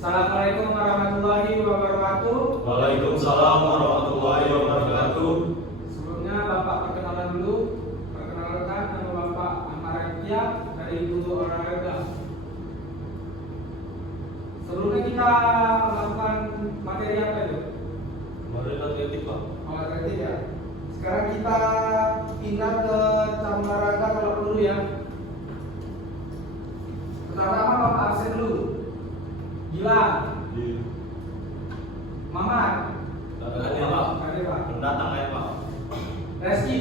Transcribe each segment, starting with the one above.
Assalamualaikum warahmatullahi wabarakatuh. Waalaikumsalam warahmatullahi wabarakatuh. Sebelumnya Bapak perkenalan dulu. Perkenalkan, nama Bapak Ahmad Radia dari Guru Olahraga. Sebelumnya kita melakukan materi apa itu? Materi atletik, Pak. Atletik ya. Sekarang kita pindah ke cabang olahraga kalau dulu ya. Pertama Bapak absen dulu. Gilang, Di Mamat, hadir, Pak. hadir Pak. Pendatang ya, Pak. Reski,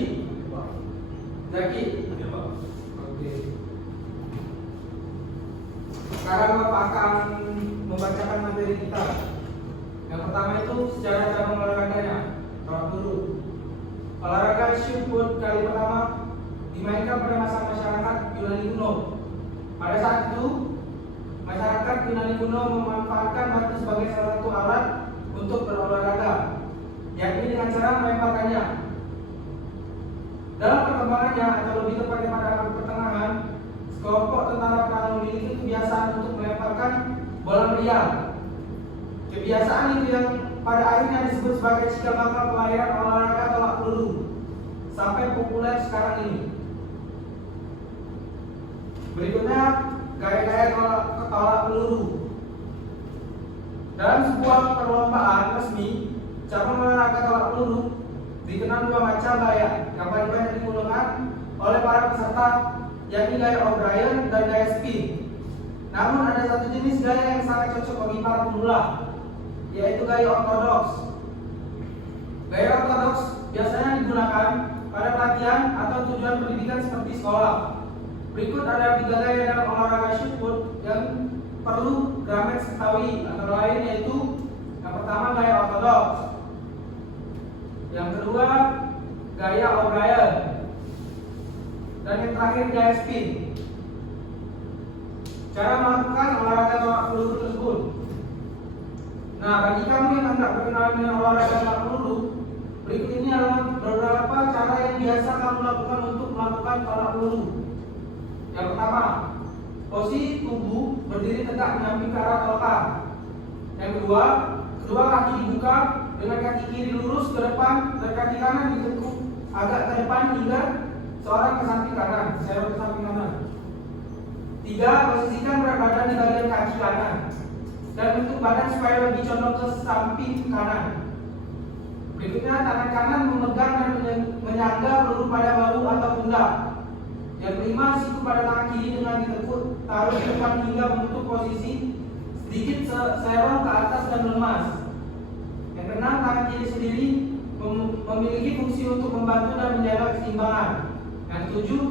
Zaki. Hadir, Pak. Oke. Sekarang Bapak akan membacakan materi kita. Yang pertama itu sejarah cabang olahraganya. Tolak dulu. Olahraga shoot put kali pertama dimainkan pada masa masyarakat Yunani kuno. Pada saat itu, masyarakat Yunani kuno memanfaatkan batu sebagai salah satu alat untuk berolahraga, yakni dengan cara melemparkannya. Dalam perkembangannya, atau lebih tepatnya pada abad pertengahan, sekelompok tentara perang memiliki kebiasaan untuk melemparkan bola meriam. Kebiasaan itu yang pada akhirnya disebut sebagai cikal bakal kelahiran olahraga tolak peluru sampai populer sekarang ini. Berikutnya gaya-gaya tolak peluru. Dalam sebuah perlombaan resmi, cabang olahraga tolak peluru dikenal dua macam gaya yang paling banyak digunakan oleh para peserta, yakni gaya O'Brien dan gaya spin. Namun ada satu jenis gaya yang sangat cocok bagi para pemula, yaitu gaya ortodoks. Gaya ortodoks biasanya digunakan pada pelatihan atau tujuan pendidikan seperti sekolah. Berikut ada 3 gaya dalam olahraga shoot put yang perlu Gramet ketahui, antara lain yaitu yang pertama gaya ortodoks, yang kedua gaya O'Brien, dan yang terakhir gaya spin. Cara melakukan olahraga tolak peluru tersebut. Nah, bagi kamu yang hendak berkenalan dengan olahraga tolak peluru, berikut ini adalah beberapa cara yang biasa kamu lakukan untuk melakukan tolak peluru. Yang pertama, posisi tubuh berdiri tegak menyamping ke arah tolak. Yang kedua, kedua kaki dibuka dengan kaki kiri lurus ke depan dan kaki kanan ditekuk agak ke depan hingga seorang ke samping kanan, serong ke samping kanan. 3, posisikan berat badan di bagian kaki kanan dan bentuk badan supaya lebih condong ke samping kanan. Berikutnya, tangan kanan memegang dan menyangga peluru pada bahu atau pundak. Yang kelima, siku pada tangan kiri dengan ditekuk taruh di depan hingga membentuk posisi sedikit serong ke atas dan lemas. Yang keenam, tangan kiri sendiri memiliki fungsi untuk membantu dan menjaga keseimbangan. Yang ketujuh,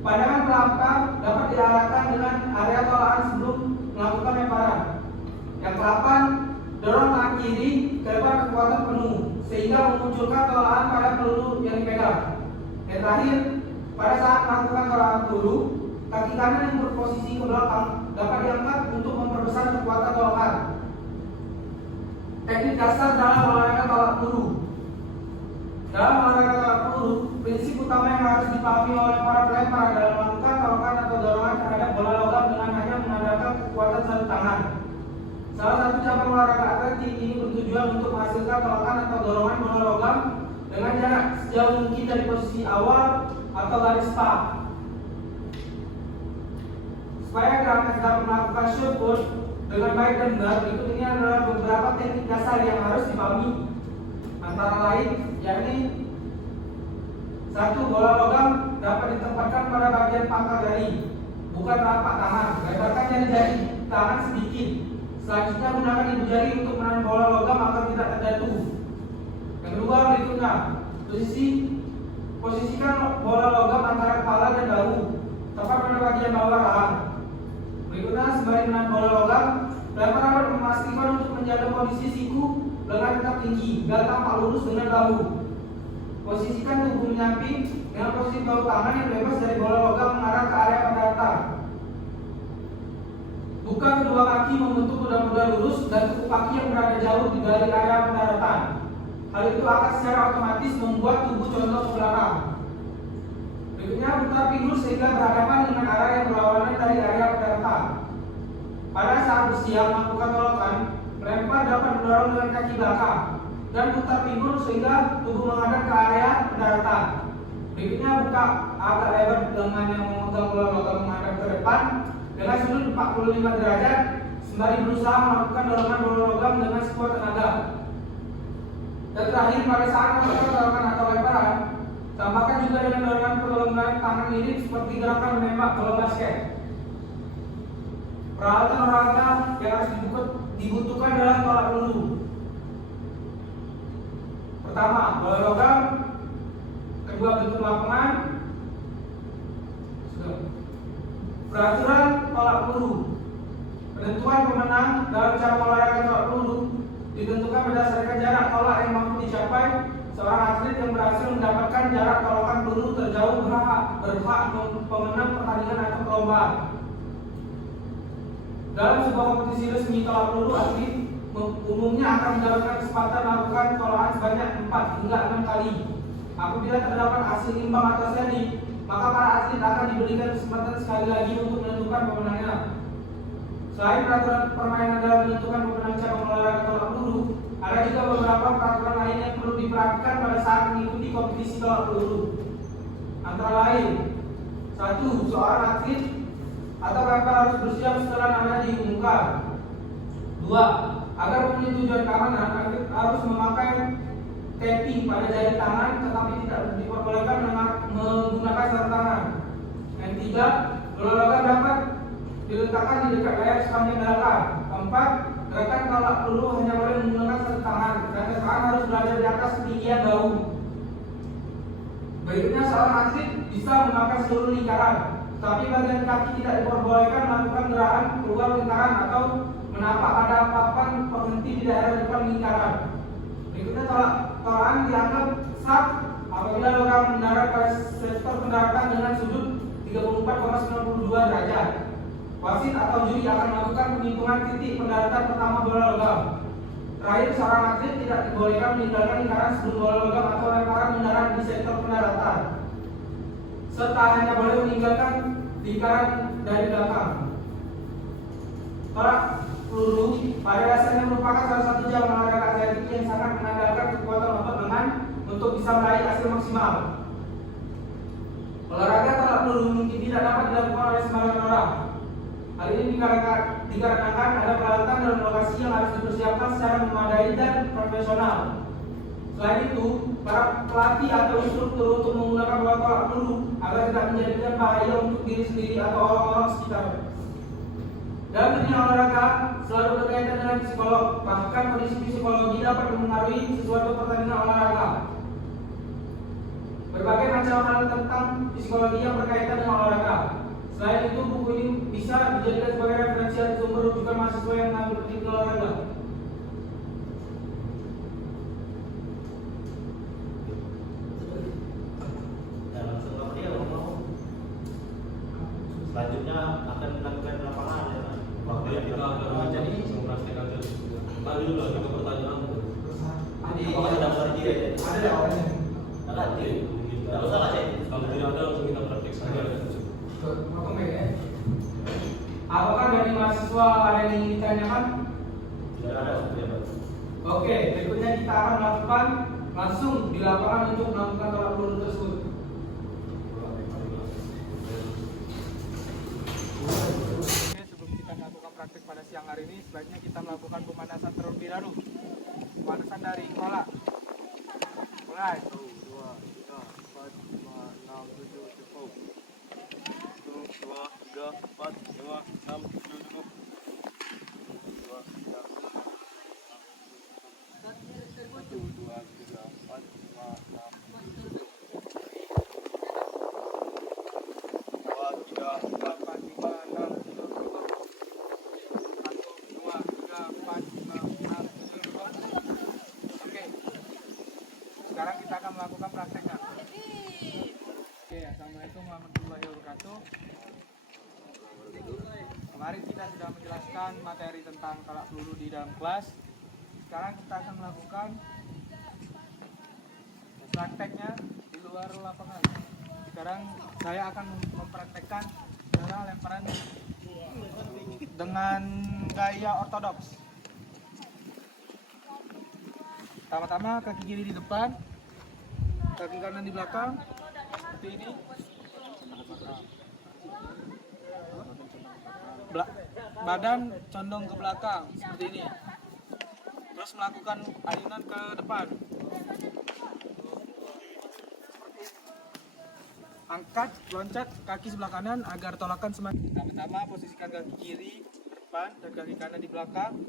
pandangan pelapar dapat diarahkan dengan area tolakan sebelum melakukan lemparan. Yang ke-8, dorong tangan kiri ke depan kekuatan penuh sehingga memunculkan tolakan pada peluru yang dipegang. Yang terakhir, pada saat melakukan tolakan peluru, kaki kanan yang berposisi ke belakang dapat diangkat untuk memperbesar kekuatan tolakan. Teknik dasar dalam olahraga tolak peluru. Dalam olahraga tolak peluru, prinsip utama yang harus dipahami oleh para pelempar adalah melakukan tolakan atau dorongan terhadap bola logam dengan hanya mengandalkan kekuatan satu tangan. Salah satu cabang olahraga atletik ini bertujuan untuk menghasilkan tolakan atau dorongan bola logam dengan jarak sejauh mungkin dari posisi awal atau garis start. Supaya Gramet dapat melakukan shoot put dengan baik dan benar, berikut ini adalah beberapa teknik dasar yang harus dipahami. Antara lain, yakni 1. Bola logam dapat ditempatkan pada bagian pangkal jari, bukan telapak tangan. Lebarkan jari tangan sedikit. Selanjutnya, gunakan ibu jari untuk menahan bola logam agar tidak terjatuh. Yang kedua, berikutnya, posisikan bola logam antara kepala dan bahu, tepat pada bagian bawah rahang. Berikutnya, sembari menahan bola logam, pelempar harus memastikan untuk menjaga kondisi siku lengan tetap tinggi dan tampak lurus dengan bahu. Posisikan tubuh menyamping dengan posisi bahu tangan yang bebas dari bola logam mengarah ke area pada datar. Buka kedua kaki membentuk kuda-kuda lurus dan kuku kaki yang berada jauh dari area pendaratan. Hal itu akan secara otomatis membuat tubuh condong ke belakang. Berikutnya, putar pinggul sehingga berhadapan dengan arah yang berlawanan dari area pendaratan. Pada saat bersiap melakukan tolokan, Lempar dapat mendorong dengan kaki belakang dan putar pinggul sehingga tubuh menghadap ke area pendaratan. Berikutnya buka agak lebar dengan yang memegang bola logam menghadap ke depan dengan sudut 45 derajat sembari berusaha melakukan dorongan bola logam dengan sekuat tenaga. Dan terakhir, pada saat melakukan dorongan atau lemparan, tambahkan juga dengan dorongan pergelangan tangan mirip seperti gerakan menembak bola basket. Peralatan olahraga yang harus dibutuhkan dalam tolak peluru. Pertama, bola logam. Kedua, bentuk lapangan. Peraturan tolak peluru. Penentuan pemenang dalam cara olahraga tolak peluru ditentukan berdasarkan jarak tolak yang mampu dicapai. Seorang atlet yang berhasil mendapatkan jarak tolakan peluru terjauh berhak pemenang pertandingan atau perlombaan. Dalam sebuah kompetisi resmi tolak peluru, atlet umumnya akan mendapatkan kesempatan melakukan tolakan sebanyak 4 hingga 6 kali. Apabila terdapat hasil imbang atau seri, maka para atlet akan diberikan kesempatan sekali lagi untuk menentukan pemenangnya. Selain peraturan permainan dalam menentukan pemenang cabang olahraga tolak peluru, ada juga beberapa peraturan lain yang perlu diperhatikan pada saat mengikuti kompetisi tolak peluru. Antara lain, 1. Seorang atlet atau pelempar harus bersiap setelah namanya diumumkan. 2. Agar memenuhi tujuan keamanan, atlet harus memakai taping pada jari tangan tetapi tidak diperbolehkan menggunakan sarung tangan. Yang 3. Bola logam dapat diletakkan di dekat layar sepanjang gerakan. 4. Gerakan tolak peluru hanya boleh menggunakan satu tangan dan tangan harus berada di atas ketinggian bahu. Berikutnya, seorang atlet bisa memakai seluruh lingkaran, tetapi bagian kaki tidak diperbolehkan melakukan gerakan keluar lingkaran atau menapak pada papan penghenti di daerah depan lingkaran. Berikutnya, tolakan dianggap sah apabila logam mendarat pada sektor pendaratan dengan sudut 34,92 derajat. Wasit atau juri akan melakukan penghitungan titik pendaratan pertama bola logam. Terakhir, seorang atlet tidak dibolehkan meninggalkan lingkaran sebelum bola logam atau lemparan mendarat di sektor pendaratan, serta hanya boleh meninggalkan lingkaran dari belakang. Tolak peluru pada dasarnya merupakan salah satu cabang olahraga atletik yang sangat mengandalkan kekuatan otot lengan untuk bisa meraih hasil maksimal. Olahraga tolak peluru mungkin tidak dapat dilakukan oleh sembarang orang. Hal ini dikarenakan ada peralatan dan lokasi yang harus dipersiapkan secara memadai dan profesional. Selain itu, para pelatih atau instruktur untuk menggunakan bola tolak peluru agar tidak menjadikan bahaya untuk diri sendiri atau orang-orang sekitar. Dalam dunia olahraga selalu berkaitan dengan psikolog, bahkan kondisi psikologi dapat mempengaruhi sesuatu pertandingan olahraga. Berbagai macam hal tentang psikologi yang berkaitan dengan olahraga. Selain itu, buku ini bisa dijadikan sebagai referensi atau sumber rujukan mahasiswa yang mengambil pendidikan olahraga. Selanjutnya akan melakukan lapangan ya. Waktu yang kita akan jadi mempraktikkan terus. Tadi dulu ada pertanyaan. Apakah ada lagi ya? Ada awalnya. Ada lagi. Tidak usah lah ya. Kalau tidak ada langsung kita praktik saja. Apakah dari mahasiswa ada yang ingin ditanyakan? Tidak ada. Oke, berikutnya kita akan melakukan langsung di lapangan untuk melakukan tolak peluru tersebut. Sebelum kita melakukan praktik pada siang hari ini, sebaiknya kita melakukan pemanasan terlebih dahulu. Pemanasan dari kepala. Mulai. 1, 2, 3, 4, 5, 6, 7, 10. 1, 2, 3, 4, 5, 6, 7, 10. 1, 2, 3, 4, 5, 6, 7, 10. 2, 3, 4, 5, 6, 7, 10. Oke. Sekarang kita akan melakukan prakteknya. Oke, assalamualaikum warahmatullahi wabarakatuh. Kemarin kita sudah menjelaskan materi tentang tolak peluru di dalam kelas. Sekarang kita akan melakukan prakteknya di luar lapangan. Sekarang saya akan mempraktekkan cara lemparan dengan gaya ortodoks. Pertama-tama kaki kiri di depan, kaki kanan di belakang, seperti ini. Badan condong ke belakang, seperti ini. Terus melakukan ayunan ke depan. Angkat, loncat kaki sebelah kanan agar tolakan semakin. Pertama-tama posisikan kaki kiri di depan dan kaki kanan di belakang.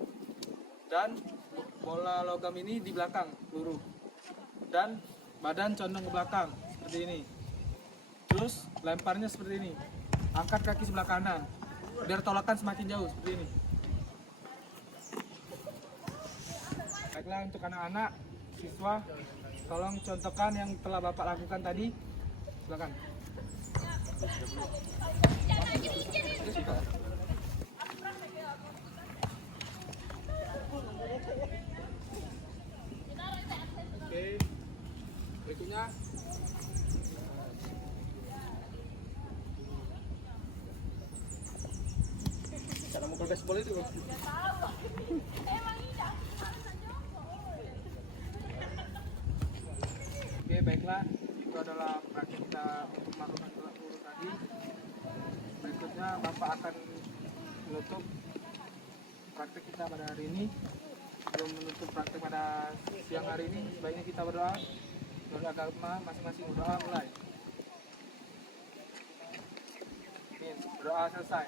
Dan bola logam ini di belakang, lurus. Dan badan condong ke belakang, seperti ini. Terus lemparnya seperti ini. Angkat kaki sebelah kanan, biar tolakan semakin jauh, seperti ini. Baiklah, untuk anak-anak, siswa, tolong contohkan yang telah Bapak lakukan tadi. Silakan. Oke, berikutnya cara mukul baseball itu. Oke, baiklah, itu adalah praktik kita untuk melakukan gerak lurus tadi. Berikutnya Bapak akan menutup praktik kita pada hari ini. Sebelum menutup praktik pada siang hari ini, sebaiknya kita berdoa. Menurut agama masing-masing berdoa mulai. Amin. Berdoa selesai.